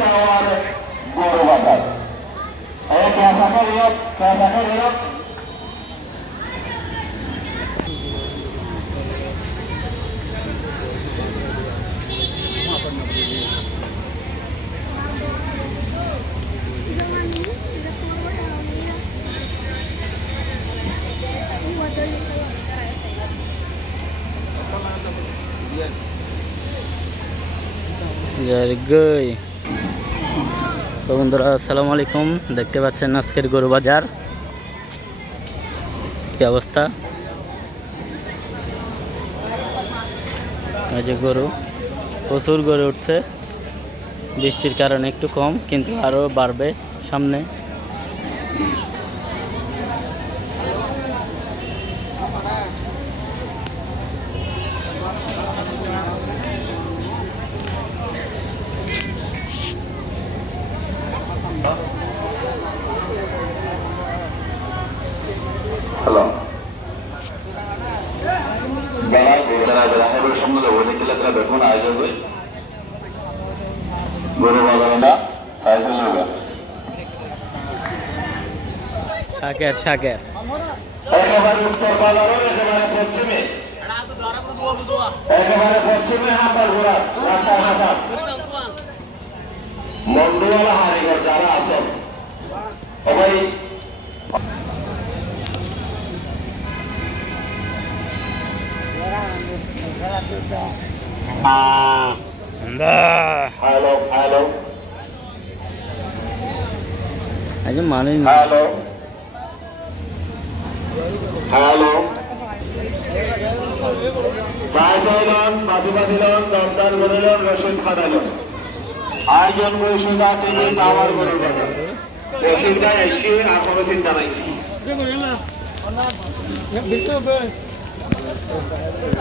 Tower গরু বাজার এই ক্যাসাকের গই। তো বন্ধুরা, আসসালামু আলাইকুম। দেখতে পাচ্ছেন আজকের গরু বাজার। কি অবস্থা? এই যে গরু, প্রচুর গরু উঠছে। বৃষ্টির কারণে একটু কম, কিন্তু আরও বাড়বে সামনে। হ্যালো যারা যারা সম্বন্ধে গেলে তারা দেখুন আয়োজন করে গরু বাজারটা একেবারে উত্তর বাজারও একেবারে পশ্চিমে। একেবারে পশ্চিমে হাতার ঘোড়া রাস্তায় হাসা মন্ডুয়ালা হারিগর যারা আছেন সবাই আজ মানুষ হ্যালো হ্যালো সাই সাইলন বাসি বাসিলন দমদার গরিলন রশিদ খানালন আয়োজন করে সোজা টেনে টাওয়ার করে বাজার রশিদটাই এসে আর কোনো চিন্তা নাই।